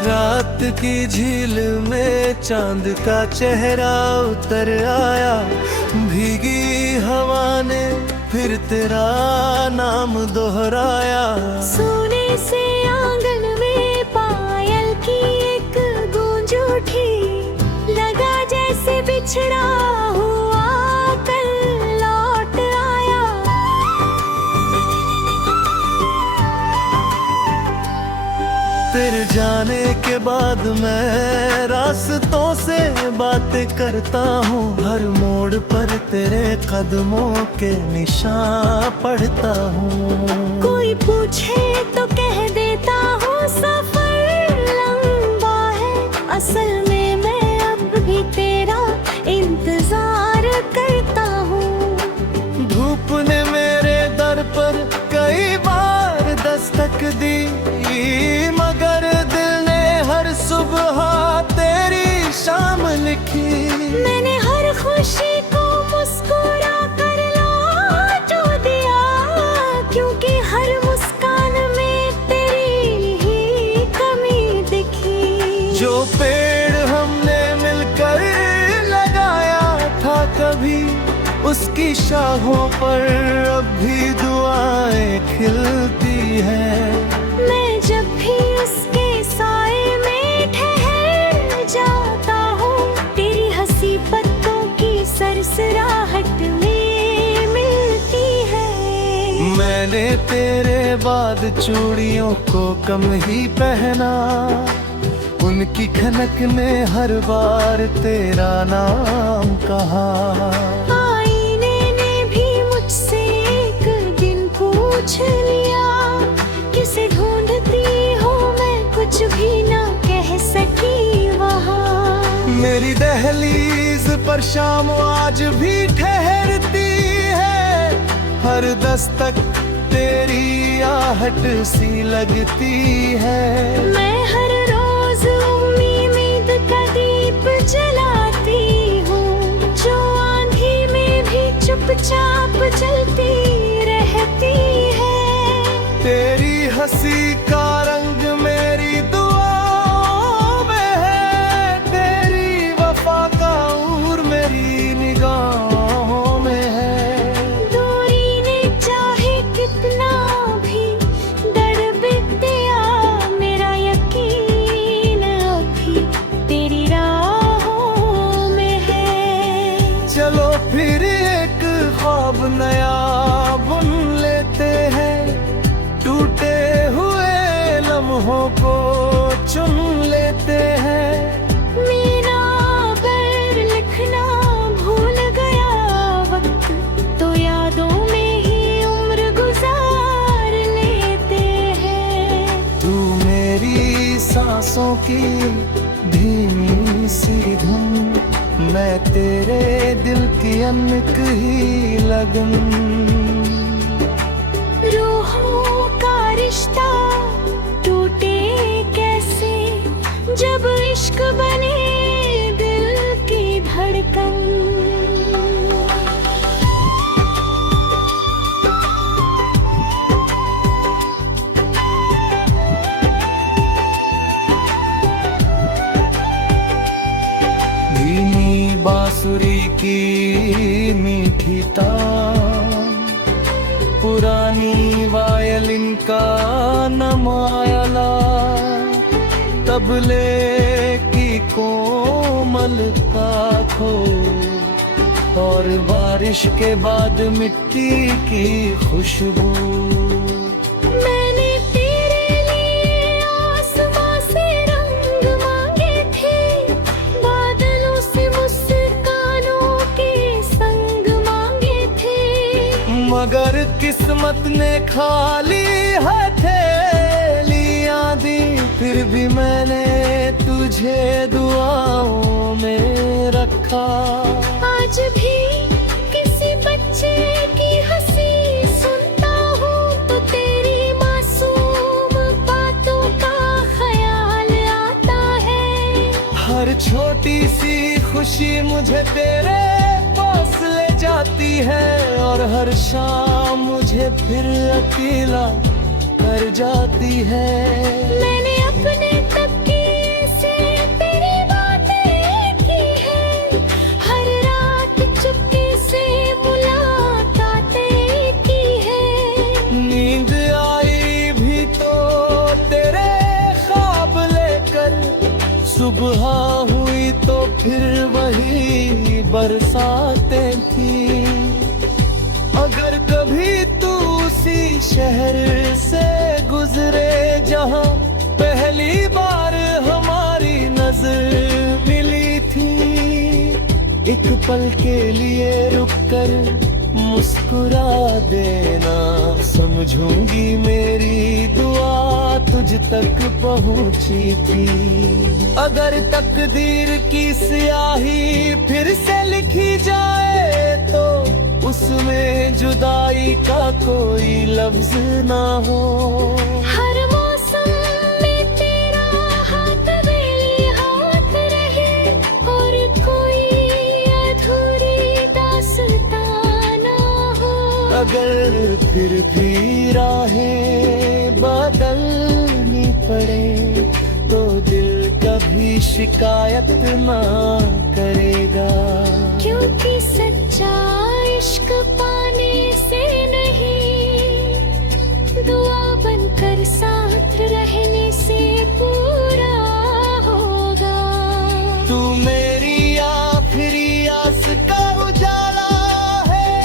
रात की झील में चांद का चेहरा उतर आया, भीगी हवा ने फिर तेरा नाम दोहराया। सोने से आंगन में पायल की एक गूंज उठी, लगा जैसे बिछड़ा हुआ कल लौट आया। तेरे जाने के बाद मैं रास्तों से बातें करता हूँ, हर मोड़ पर तेरे कदमों के निशान पढ़ता हूँ। कोई पूछे तो कह देता हूँ सफर लंबा है, असल में मैं अब भी तेरा इंतजार करता हूँ। धूप ने मेरे दर पर कई बार दस्तक दी, मगर दिल ने हर सुबह तेरी शाम लिखी। मैंने हर खुशी को मुस्कुरा कर लौटा दिया, क्योंकि हर मुस्कान में तेरी ही कमी दिखी। जो पेड़ हमने मिलकर लगाया था कभी, उसकी शाखों पर अब भी दुआएं खिलती हैं। मैं जब भी उसके साए में ठहर जाता हूँ, तेरी हंसी पत्तों की सरसराहट में मिलती है। मैंने तेरे बाद चूड़ियों को कम ही पहना, उनकी खनक ने हर बार तेरा नाम कहा। आईने ने भी मुझसे एक दिन पूछ लिया, किसे ढूंढती हो, मैं कुछ भी ना कह सकी वहाँ। मेरी दहलीज पर शाम आज भी ठहरती है, हर दस्तक तेरी आहट सी लगती है। मैं हर रोज उम्मीद का दीप जलाती हूँ, जो आंधी में भी चुपचाप चलती रहती है। तेरी हंसी का रंग मेरी दुआओं में है, तेरी वफा का उम्र मेरी निगाहों में है। दूरी ने चाहे कितना भी दर्द दिया, मेरा यकीन अभी तेरी राहों में है। चलो फिर एक ख्वाब नया बुन लेते हैं, टूटे हुए लम्हों को चुन लेते हैं। मेरा पर लिखना भूल गया वक्त, तो यादों में ही उम्र गुजार लेते हैं। तू मेरी सांसों की धीमी सी धुन, मैं तेरे दिल की अनक ही लगन। रूहों का रिश्ता टूटे कैसे, जब इश्क बने दिल की धड़कन। धीमी बांसुरी की मीठी तान, पुरानी वायलिन का नमायला, तबले की कोमलता खो, और बारिश के बाद मिट्टी की खुशबू। मैंने तेरे लिए आसमां से रंग मांगे थे, बादलों से मुस्कानों के संग मांगे थे। मगर किस्मत ने खाली हथेलियां दी, फिर भी मैंने तुझे दुआओं में रखा। आज भी किसी बच्चे की हंसी सुनता हूँ, तो तेरी मासूम बातों का ख्याल आता है। हर छोटी सी खुशी मुझे तेरे पास ले जाती है, और हर शाम मुझे फिर अकेला कर जाती है। मैंने अपने तक की फिर वही बरसातें थी। अगर कभी तू उसी शहर से गुजरे जहां पहली बार हमारी नजर मिली थी, एक पल के लिए रुक कर मुस्कुरा देना, समझूंगी मेरी दुआ तुझ तक पहुंची थी। अगर तकदीर की स्याही फिर से लिखी जाए तो उसमें जुदाई का कोई लफ्ज ना हो। हर मौसम में तेरा हाथ मेरे हाथ रहे और कोई अधूरी दास्तां ना हो। अगर फिर भी राहें बदलनी पड़े तो दिल कभी शिकायत ना करेगा, क्योंकि सच्चा इश्क पाने से नहीं, दुआ बनकर साथ रहने से पूरा होगा। तू मेरी आखिरी आस का उजाला है,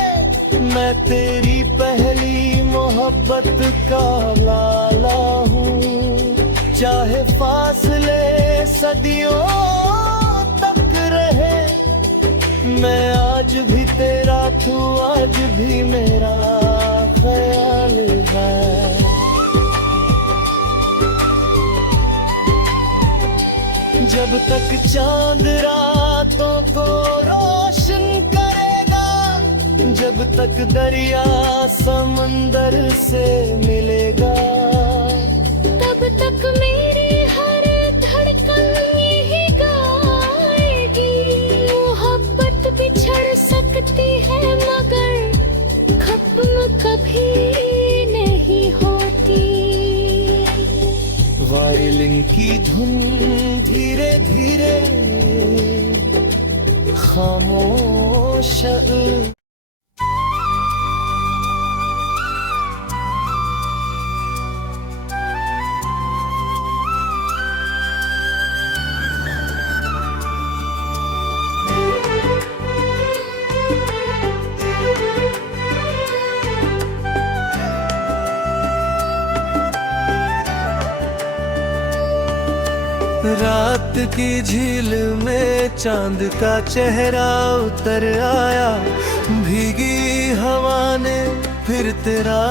मैं तेरी पहली मोहब्बत का लाला हूँ। चाहे फासले सदियों तक रहे, मैं आज भी तेरा, तू आज भी मेरा ख्याल है। जब तक चांद रातों को रोशन करेगा, जब तक दरिया समंदर से मिलेगा, तब तक मेरी हर धड़कन यही गाएगी। मोहब्बत बिछड़ सकती है मगर खत्म कभी नहीं होती। वायलिन की धुन धीरे धीरे खामोश। रात की झील में चांद का चेहरा उतर आया, भीगी हवा ने फिर तेरा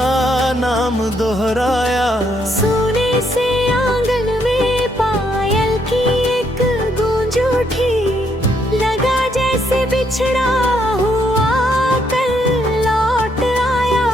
नाम दोहराया। सोने से आंगन में पायल की एक गूंज उठी, लगा जैसे बिछड़ा हुआ कल लौट आया।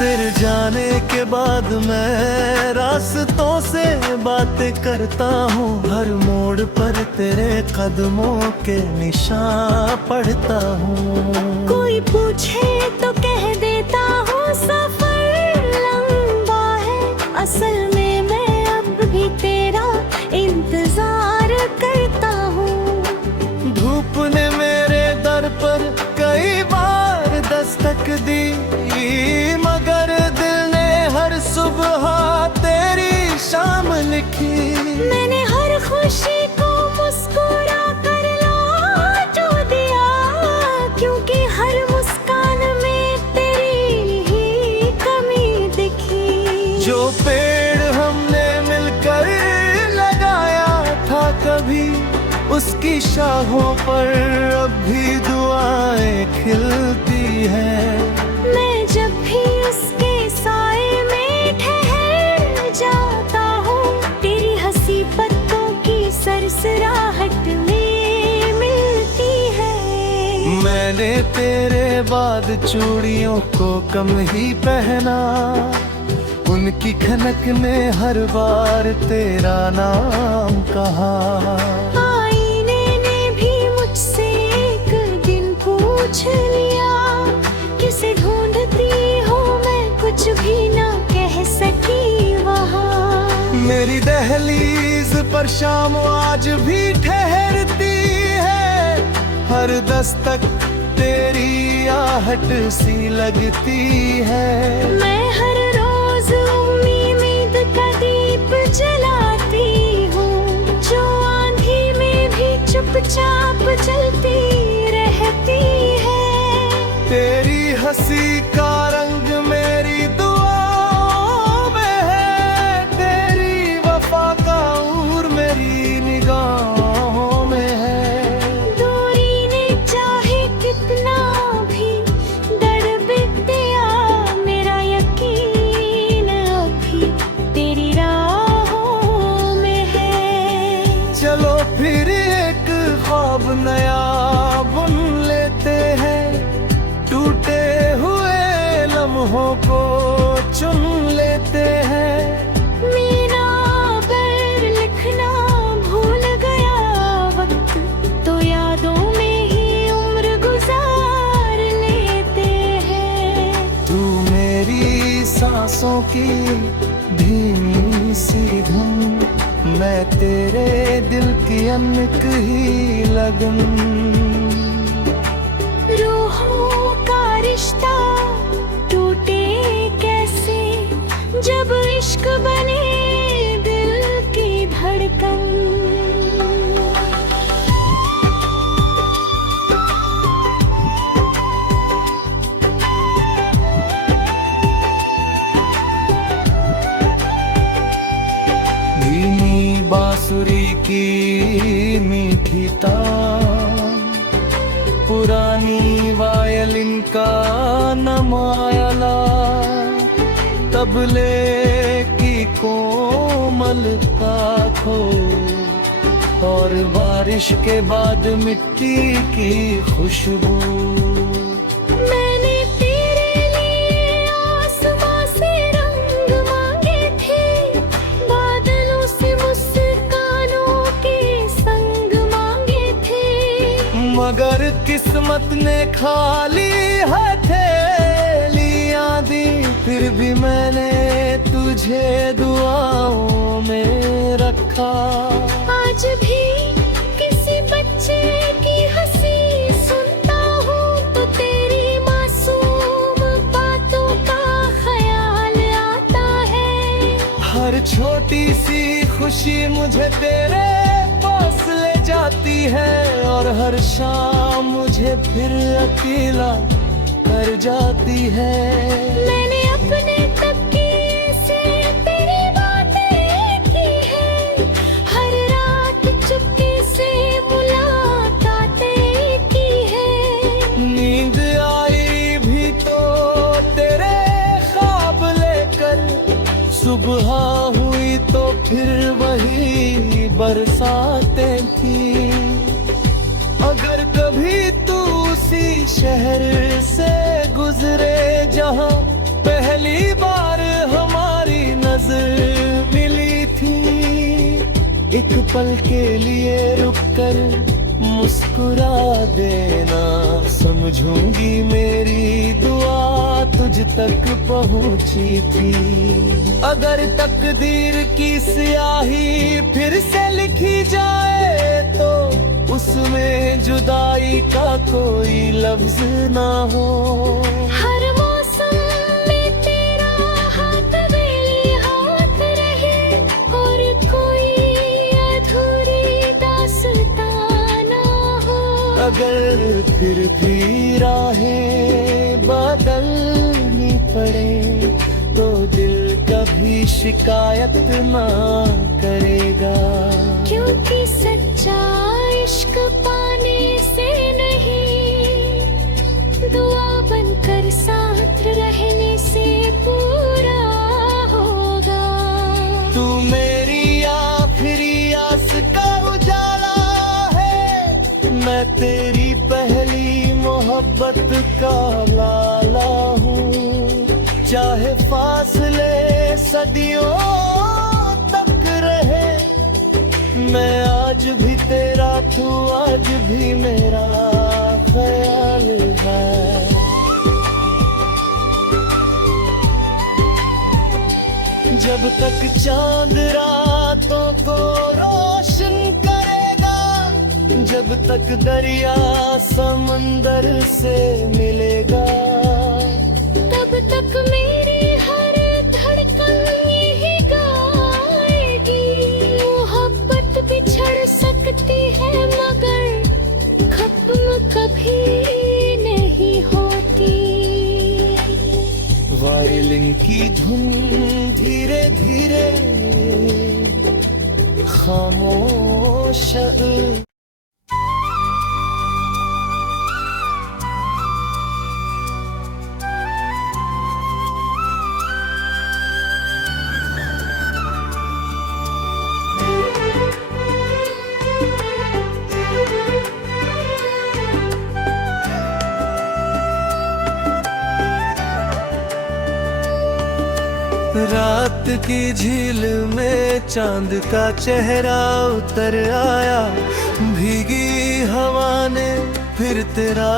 तेरे जाने के बाद मैं रास्तों से बातें करता हूँ, हर मोड़ पर तेरे कदमों के निशान पढ़ता हूँ। कोई पूछे तो कह देता हूँ सफर लंबा है, असल में मैं अब भी तेरा इंतजार करता हूँ। धूप ने मेरे दर पर कई बार दस्तक दी, मगर दिल ने हर सुबह तेरी शाम लिखी। मैंने हर खुशी को मुस्कुरा कर लौटा दिया, क्योंकि हर मुस्कान में तेरी ही कमी दिखी। जो पेड़ हमने मिलकर लगाया था कभी, उसकी शाखों पर अब भी दुआएं खिलती हैं। मैं जब भी उसके साए में ठहर जाता हूँ, तेरी हंसी पत्तों की सरसराहट में मिलती है। मैंने तेरे बाद चूड़ियों को कम ही पहना, उनकी खनक ने हर बार तेरा नाम कहा। आईने ने भी मुझसे एक दिन पूछ लिया, किसे ढूंढती हूँ मैं, कुछ भी ना कह सकी वहाँ। मेरी दहलीज पर शाम आज भी ठहरती है, हर दस्तक तेरी आहट सी लगती है। मैं हर रोज उम्मीद का दीप जलाती हूँ, जो आंधी में भी चुपचाप चलती रहती है। तेरी हंसी का रंग मेरी दुआओं में है, तेरी वफा का उर मेरी निगाहों में है। दूरी ने चाहे कितना भी दर्द दिया, मेरा यकीन अभी तेरी राहों में है। चलो फिर एक ख्वाब नया बुन लेते हैं, टूटे हुए लम्हों को चुन लेते हैं। मेरा पर लिखना भूल गया वक्त, तो यादों में ही उम्र गुजार लेते हैं। तू मेरी सांसों की धीमी सी धुन, मैं तेरे दिल की अनक ही लगन। रूहों का रिश्ता टूटे कैसे, जब इश्क बने दिल की धड़कन। धीमी बांसुरी की मीठी तान, पुरानी वायलिन का नमायला, तबले की कोमलता खो, और बारिश के बाद मिट्टी की खुशबू। मैंने तेरे लिए आसमां से रंग मांगे थे, बादलों से मुस्कानों के संग मांगे थे। मगर किस्मत ने खाली हथेलियां दी, फिर भी मैंने तुझे दुआओं में रखा। आज भी किसी बच्चे की हंसी सुनता हूँ, तो तेरी मासूम बातों का ख्याल आता है। हर छोटी सी खुशी मुझे तेरे पास ले जाती है, और हर शाम मुझे फिर अकेला कर जाती है। मैंने अपने तकिए से तेरी बातें की है, हर रात चुपके से मुलाकातें की है। नींद आई भी तो तेरे ख्वाब लेकर, सुबह हुई तो फिर वही बरसातें थी। अगर कभी तू उसी शहर से गुजरे जहां पहली बार हमारी नजर मिली थी, एक पल के लिए रुक कर मुस्कुरा देना, समझूंगी मेरी दुआ तुझ तक पहुंची थी। अगर तकदीर की स्याही फिर से लिखी जाए, तो उसमें जुदाई का कोई लफ्ज ना हो। हर मौसम में तेरा हाथ मेरे हाथ रहे, और कोई अधूरी दास्तां ना हो। अगर फिर भी राहें बदलनी पड़े, तो दिल कभी शिकायत ना करेगा। क्योंकि सच्चा इश्क पाने से नहीं, दुआ बनकर साथ रहने से पूरा होगा। तू मेरी आखिरी आस का उजाला है, मैं तेरी पहली मोहब्बत का लाला हूँ। चाहे फासले सदियों तक रहे, मैं आज भी तेरा, तू आज भी मेरा ख्याल है। जब तक चांद रातों को रोशन करेगा, जब तक दरिया समंदर से मिलेगा, तब तक मेरी हर धड़कन यही गाएगी। वायलिन की धुन धीरे धीरे खामोश। रात की झील में चांद का चेहरा उतर आया, भीगी हवा ने फिर तेरा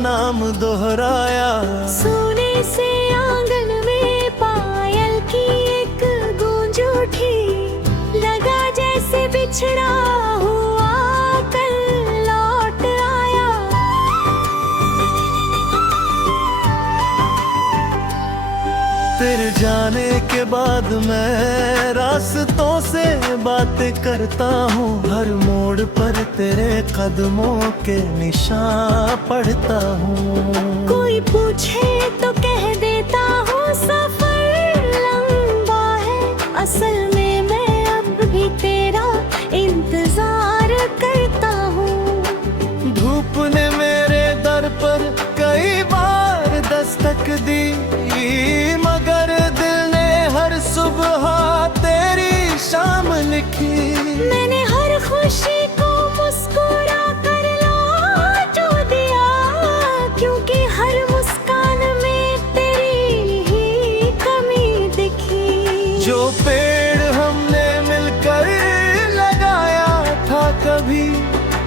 नाम दोहराया। सोने से आंगन में पायल की एक गूंज उठी, लगा जैसे बिछड़ा हुआ कल लौट आया। तेरे जाने के बाद मैं रास्तों से बातें करता हूँ, हर मोड़ पर तेरे कदमों के निशान पढ़ता हूँ। कोई पूछे तो कह देता हूँ सफर लंबा है, असल में मैं अब भी तेरा इंतजार करता हूँ। धूप ने मेरे दर पर कई बार दस्तक दी, मगर दिल ने हर सुबह तेरी शाम लिखी। मैंने हर खुशी को मुस्कुरा कर लौटा दिया, क्योंकि हर मुस्कान में तेरी ही कमी दिखी। जो पेड़ हमने मिलकर लगाया था कभी,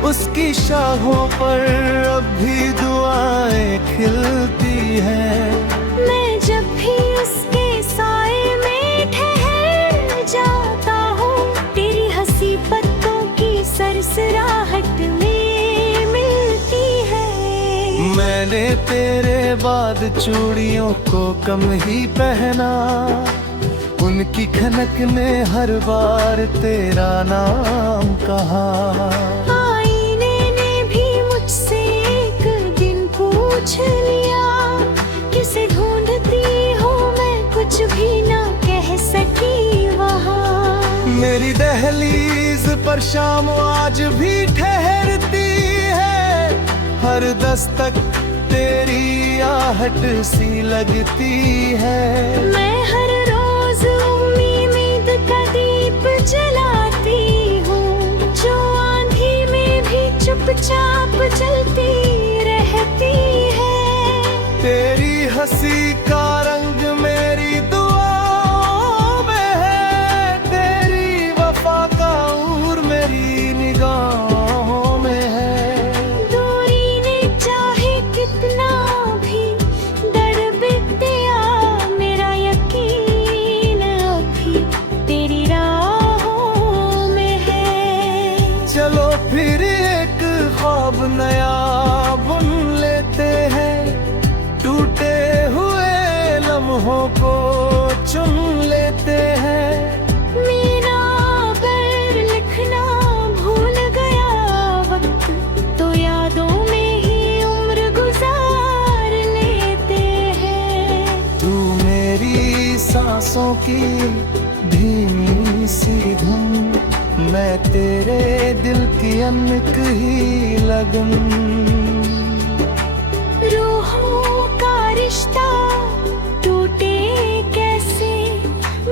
उसकी शाखों पर अब भी दुआएं खिलती है। मैं जब भी उसके साए में ठहर जाता हूँ, तेरी हंसी पत्तों की सरसराहट में मिलती है। मैंने तेरे बाद चूड़ियों को कम ही पहना, उनकी खनक ने हर बार तेरा नाम कहा। आईने ने भी मुझसे एक दिन पूछ लिया, किसे ढूंढती हूँ मैं, कुछ भी ना कह सकी वहाँ। मेरी दहलीज पर शाम आज भी ठहरती है, हर दस्तक तेरी आहट सी लगती है। मैं हर रोज उम्मीद का दीप जलाती हूँ, जो आंधी में भी चुपचाप चलती रहती है। तेरी हंसी का रंग मेरी दुआओं में है, तेरी वफा का उर मेरी निगाहों में है। दूरी ने चाहे कितना भी दर्द दिया, मेरा यकीन अभी तेरी राहों में है। चलो फिर एक ख्वाब नया बुन लेते हैं, टूटे हुए लम्हों को चुन लेते हैं। मेरा पर लिखना भूल गया वक्त, तो यादों में ही उम्र गुजार लेते हैं। तू मेरी सांसों की धीमी सी धुन, मैं तेरे दिल की अनक ही लगन। रूहों का रिश्ता टूटे कैसे,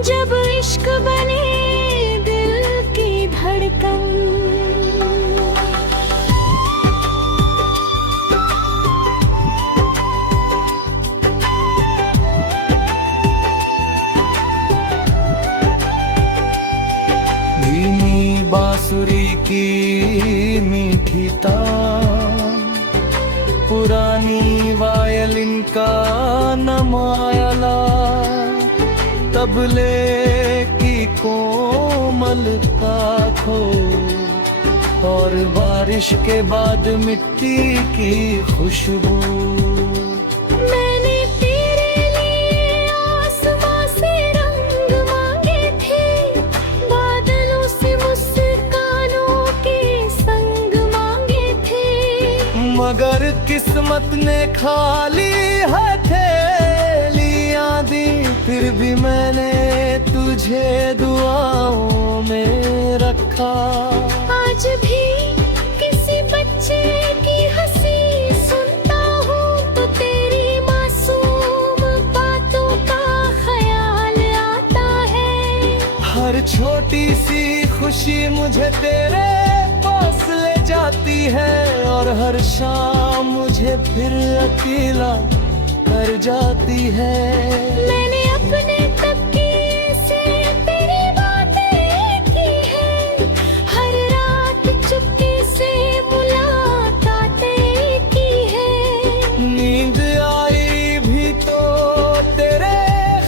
जब इश्क बने दिल की धड़कन। धीमी बांसुरी की मीठी तान, पुरानी वायलिन का नमायला, तबले की कोमलता खो, और बारिश के बाद मिट्टी की खुशबू। मैंने तेरे लिए आसमां से रंग मांगे थे, बादलों से मुस्कानों के संग मांगे थे। मगर किस्मत ने खाली हथेलियां दी, फिर भी मैंने तुझे दुआओं में रखा। आज भी किसी बच्चे की हंसी सुनता हूँ तो तेरी मासूम बातों का ख्याल आता है। हर छोटी सी खुशी मुझे तेरे पास ले जाती है, और हर शाम मुझे फिर अकेला कर जाती है। मैंने अपने तकिए से तेरी बातें की है, हर रात चुपके से मुलाकातें की है। नींद आई भी तो तेरे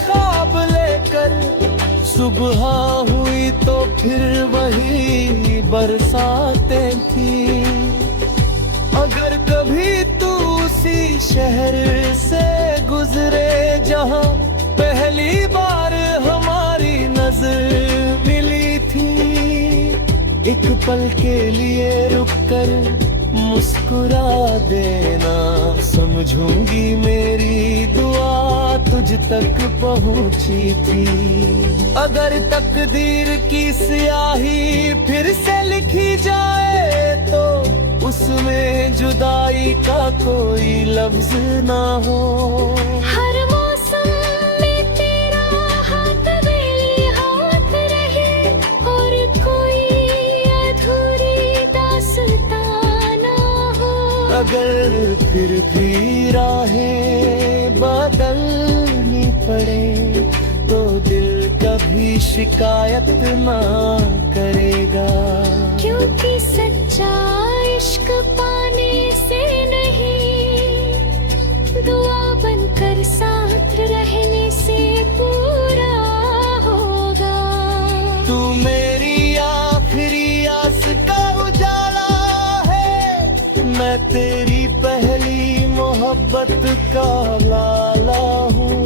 ख्वाब लेकर, सुबह हुई तो फिर वही बरसातें थी। अगर कभी तू उसी शहर से गुजरे जहां पहली बार हमारी नजर मिली थी, एक पल के लिए रुक कर मुस्कुरा देना, समझूंगी मेरी दुआ तुझ तक पहुंची थी। अगर तकदीर की स्याही फिर से लिखी जाए तो उसमें जुदाई का कोई लफ्ज ना हो। हर मौसम में तेरा हाथ मेरे हाथ रहे, और कोई अधूरी दास्तां ना हो। अगर फिर भी राहें बदलनी पड़े तो दिल कभी शिकायत ना करेगा, क्योंकि सच्चा इश्क पाने से नहीं, दुआ बनकर साथ रहने से पूरा होगा। तू मेरी आखिरी आस का उजाला है, मैं तेरी पहली मोहब्बत का लाला हूँ।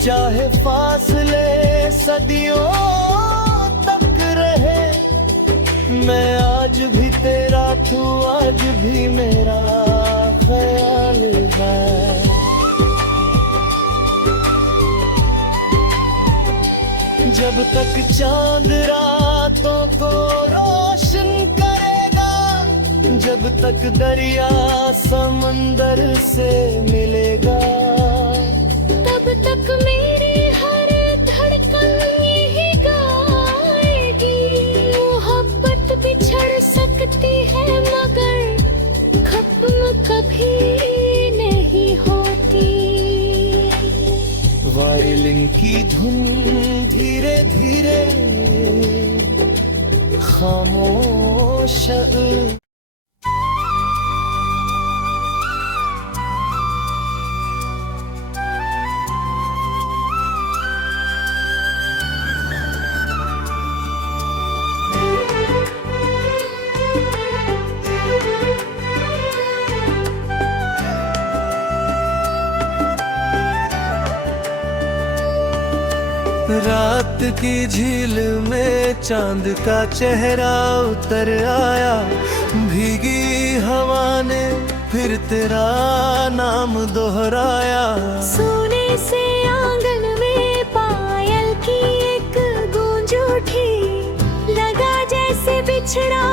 चाहे फासले सदियों तक रहे, मैं आज भी तेरा, तू आज भी मेरा ख्याल है। जब तक चांद रातों को रोशन करेगा, जब तक दरिया समंदर से मिलेगा, तब तक मेरी हर धड़कन यही गाएगी। मोहब्बत बिछड़ सकती है मगर खत्म कभी नहीं होती। वायलिन की धुन धीरे धीरे खामोश रात की झील में चांद का चेहरा उतर आया, भीगी हवा ने फिर तेरा नाम दोहराया। सोने से आंगन में पायल की एक गूंज उठी, लगा जैसे बिछड़ा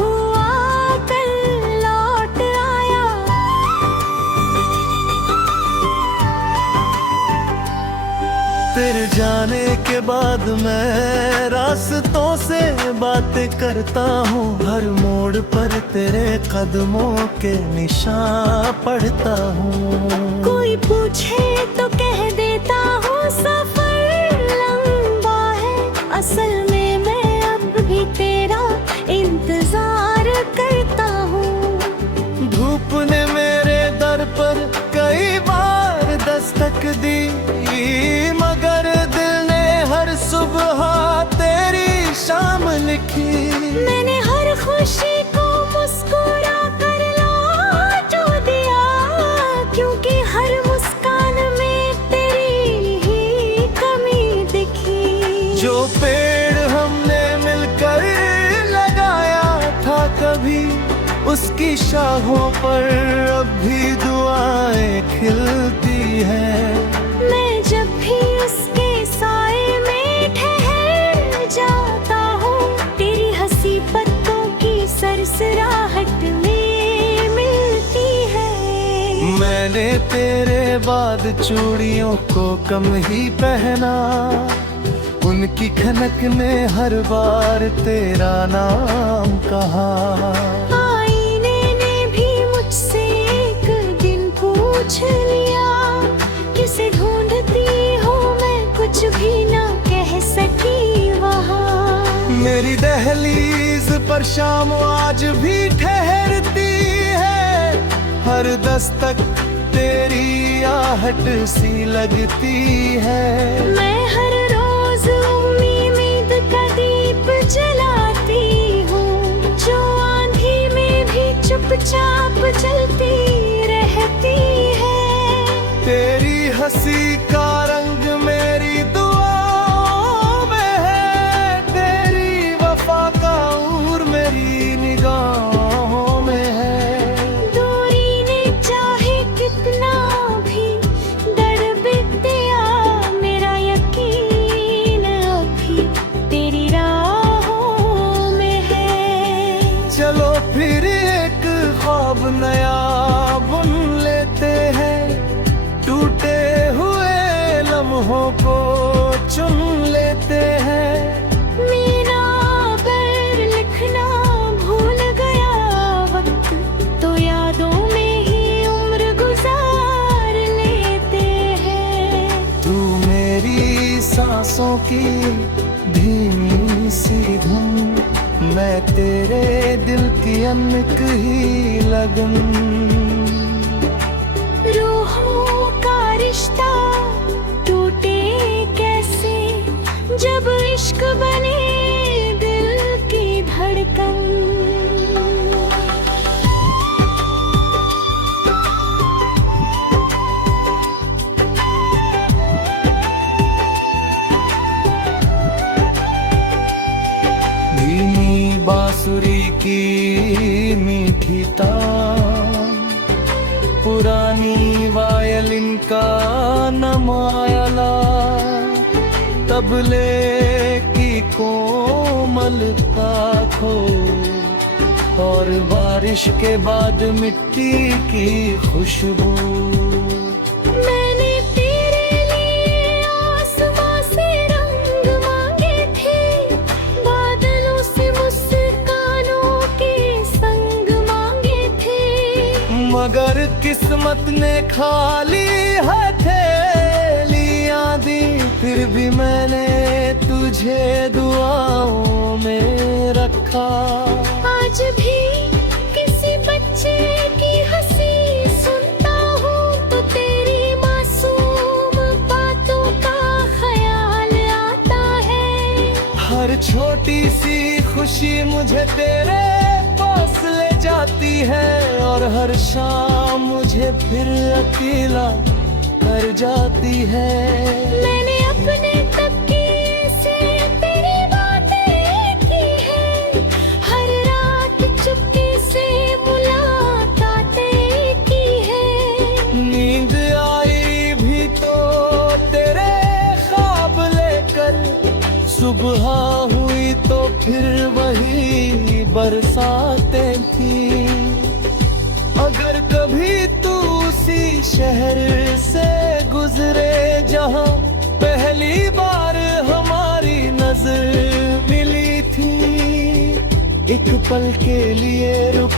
हुआ कल लौट आया। तेरे जाने के बाद मैं रास्तों से बातें करता हूँ, हर मोड़ पर तेरे कदमों के निशान पढ़ता हूँ। कोई पूछे तो कह देता हूँ सफर लंबा है, असल में मैं अब भी तेरा इंतजार करता हूँ। धूप ने मेरे दर पर कई बार दस्तक दी, मगर दिल ने हर सुबह तेरी शाम लिखी। मैंने हर खुशी को मुस्कुरा कर लौटा दिया, क्योंकि हर मुस्कान में तेरी ही कमी दिखी। जो पेड़ हमने मिलकर लगाया था कभी, उसकी शाखों पर अब भी दुआएं खिलती है। मैं जब भी उसके साए में ठहर जाता हूँ, तेरी हंसी पत्तों की सरसराहट में मिलती है। मैंने तेरे बाद चूड़ियों को कम ही पहना, उनकी खनक ने हर बार तेरा नाम कहा। आईने ने भी मुझसे एक दिन पूछ लिया, किसे ढूंढती हूँ मैं, कुछ भी ना कह सकी वहाँ। मेरी दहलीज पर शाम आज भी ठहरती है, हर दस्तक तेरी आहट सी लगती है। मैं हर रोज उम्मीद का दीप जलाती हूँ, जो आंधी में भी चुपचाप जलती रहती है। तेरी हंसी का रंग मेरी दुआओं में है, तेरी वफा का उर मेरी निगाहों में है। दूरी ने चाहे कितना भी दर्द दिया, मेरा यकीन अभी तेरी राहों में है। चलो फिर एक ख्वाब नया बुन लेते हैं, टूटे हुए लम्हों को चुन लेते हैं। मेरा पर लिखना भूल गया वक्त, तो यादों में ही उम्र गुजार लेते हैं। तू मेरी सांसों की धीमी सी धुन, मैं तेरे दिल की अनक ही लगन। रूहों का रिश्ता टूटे कैसे, जब इश्क बने दिल की धड़कन। धीमी बांसुरी की मीठी तान, पुरानी वायलिन का नमायला, तबले की कोमलता खो, और बारिश के बाद मिट्टी की खुशबू। मैंने तेरे लिए आसमां से रंग मांगे थे, बादलों से मुस्कानों के संग मांगे थे। मगर किस्मत ने खाली हथेलियां दी, फिर भी मैंने तुझे दुआओं में रखा। आज भी किसी बच्चे की हंसी सुनता हूँ, तो तेरी मासूम बातों का ख्याल आता है। हर छोटी सी खुशी मुझे तेरे पास ले जाती है, और हर शाम मुझे फिर अकेला कर जाती है। मैंने अपने तकिए से तेरी बातें की है, हर रात चुपके से मुलाकातें की है। नींद आई भी तो तेरे ख्वाब लेकर, सुबह हुई तो फिर वही बरसातें थी। अगर कभी तू उसी शहर से गुजरे जहां पहली बार हमारी नजर मिली थी, एक पल के लिए रुक